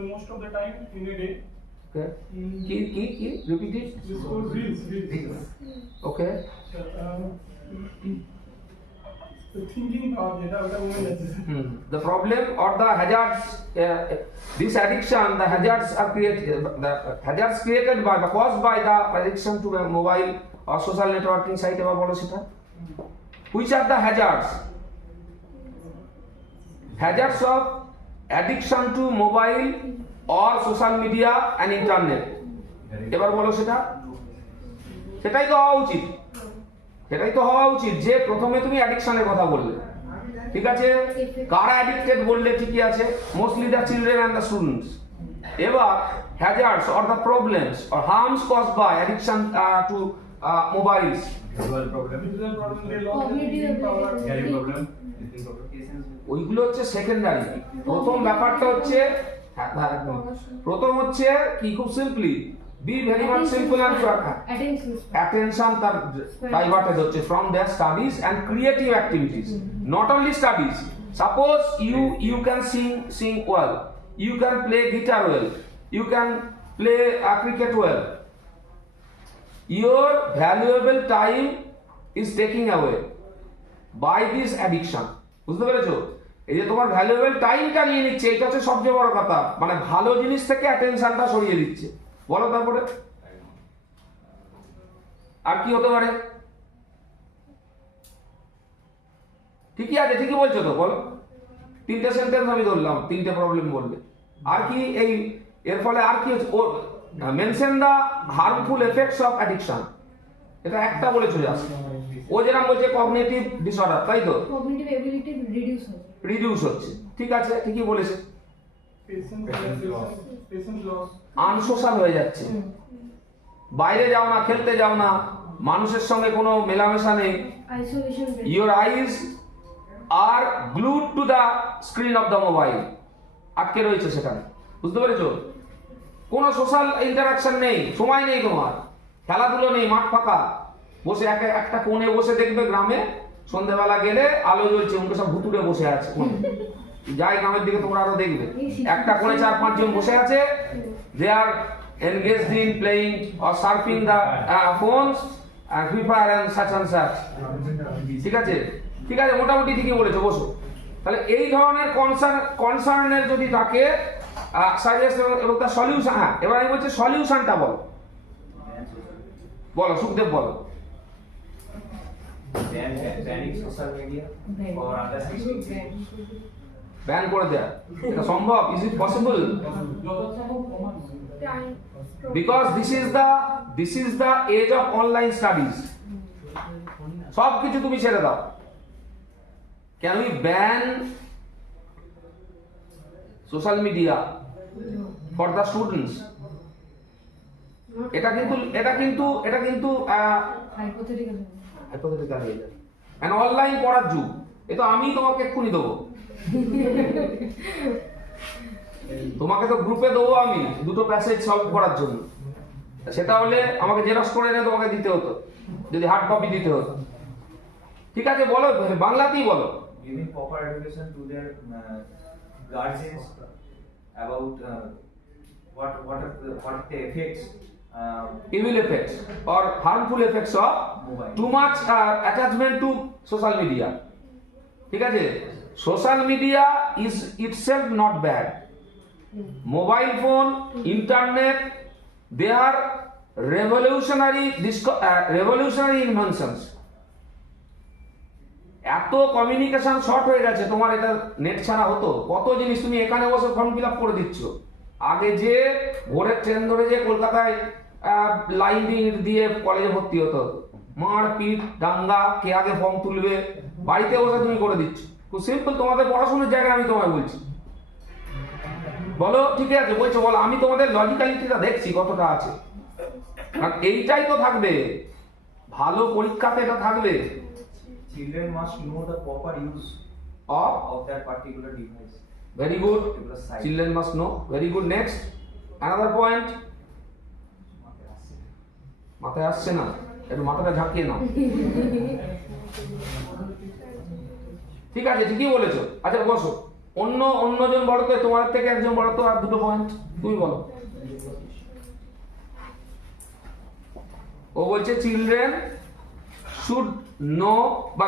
most of the time in a day. Okay. Repeat it. This called reels. Okay. The thinking part, The problem or the hazards, this addiction, the hazards are created by, caused by the addiction to the mobile or social networking site. Ever bolo seta. Which are the hazards? Hazards of addiction to mobile or social media and internet. এবার বলো সেটা। সেটাই তো হওয়া উচিত যে প্রথমে তুমি অ্যাডিকশনের কথা বললে, ঠিক আছে, কারা অ্যাডিক্টেড বললে ঠিকই আছে, mostly the children and the students. এবার hazards or the problems or harms caused by addiction to mobiles. ওইগুলো হচ্ছে সেকেন্ডারি। প্রথম ব্যাপারটা হচ্ছে কি, খুব simply be very much simple and attention tar diverted hocche from their studies and creative activities. Not only studies, suppose you can sing well, you can play guitar well, you can play cricket well, your valuable time is taking away by this addiction. বুঝতে পেরেছো? এই যে তোমার valuable টাইমটা নিয়ে নিচ্ছে, এটা হচ্ছে সবচেয়ে বড় কথা। মানে ভালো জিনিস থেকে অ্যাটেনশনটা সরিয়ে দিচ্ছে। বলো তারপরে আর কি হতে পারে? ঠিকই আছে, ঠিকই বলছো তো, বলো। তিনটে সেন্টেন্স আমি ধরলাম, তিনটে প্রবলেম বলবে। আর কি এই এর ফলে আর কি হচ্ছে? Mention the harmful effects of addiction. এটা একটা বলেছো জাস্ট। ও যেরকম বলছে কগনিটিভ ডিসঅর্ডার, তাই তো? কগনিটিভ এবিলিটি রিডিউস হচ্ছে, ঠিক আছে, ঠিকই বলেছে। আনসোশ্যাল হয়ে যাচ্ছে, বাইরে যাও না, খেলতে যাও না, মানুষের সঙ্গে কোনো মেলামেশা নেই। Your eyes are glued to the screen of the mobile, আটকে রয়েছে সেখানে। বুঝতে পেরেছো? কোনো সোশ্যাল ইন্টারাকশন নেই, সময় নেই তোমার, খেলাধুলো নেই, মাঠ ফাঁকা, বসে একটা কোণে বসে দেখবে গ্রামে সন্ধ্যাবেলা গেলে আলো জ্বলছে, উনকে সব ভুতুড়ে বসে আছে। যাই গ্রামের দিকে তোমরা আরো দেখবে একটা কোণে 4-5 জন বসে আছে, they are engaged in playing or surfing the phones and free fire and such and such। ঠিক আছে, ঠিক আছে, মোটামুটি ঠিকই বলেছো, বসো। তাহলে এই ধরনের কনসার্নের যদি থাকে সাজেস্ট এবং তার সলিউশন। হ্যাঁ, এবার আমি বলছি সলিউশনটা বলো, সুখদেব বলো। ব্যান করে দেয়া, এটা সম্ভব? Is it possible? Because this is the age of online studies. সব কিছু তুমি ছেড়ে দাও। Can we ban social media for the students? এটা কিন্তু হাইপোথেটিক্যাল হয়ে যাবে। And অনলাইন পড়ার যুগ, এটা আমি তোমাকে এক্ষুনি দেবো। তোমাকে তো গ্রুপে দেবো আমি দুটো প্যাসেজ সলভ করার জন্য, সেটা হলে আমাকে জেরক্স করে এনে তোমাকে দিতে হতো, যদি হার্ড কপি দিতে হতো। ঠিক আছে, বলো, বাংলাতেই বলো। Giving proper education to their guardians about what the effects, evil effects or harmful effects of mobile. Too much attachment to social media. ঠিক আছে, social media is itself not bad. Mobile phone, internet, they are revolutionary inventions. এত communication short হয়ে গেছে তোমার, এটা net ছাড়া হতো কত জিনিস তুমি এখানে বসে ফর্ম ফিল আপ করে দিচ্ছ। আগে যে ভোরের ট্রেন ধরে যে কলকাতায় লাইন দিয়ে কলেজে ভর্তি হতো, মারপিট, দাঙ্গা, কে আগে ফর্ম তুলবে, বাড়িতে বসে তুমি করে দিচ্ছ। খুব সিম্পল, তোমাদের পড়াশোনার জায়গায় আমি তোমায় বলছি। বলো, ঠিক আছে, বলছো, বলো। আমি তোমাদের লজিক্যালিটিটা দেখছি কতটা আছে, কারণ এইটাই তো থাকবে, ভালো পরীক্ষাতে এটা থাকবে। Children must know the proper use of that particular device. Very good. Children must know. Very good. Next, another point. মাথায় আসছে না, একটু মাথাটা ঝাঁকিয়ে নাও। ঠিক আছে, ঠিকই বলেছো। আচ্ছা বসো, অন্যজন বলো তো, তোমার থেকে একজন বলো তো আর দুটো পয়েন্ট তুমি বলো। ও বলছে চিলড্রেন শুড নো বা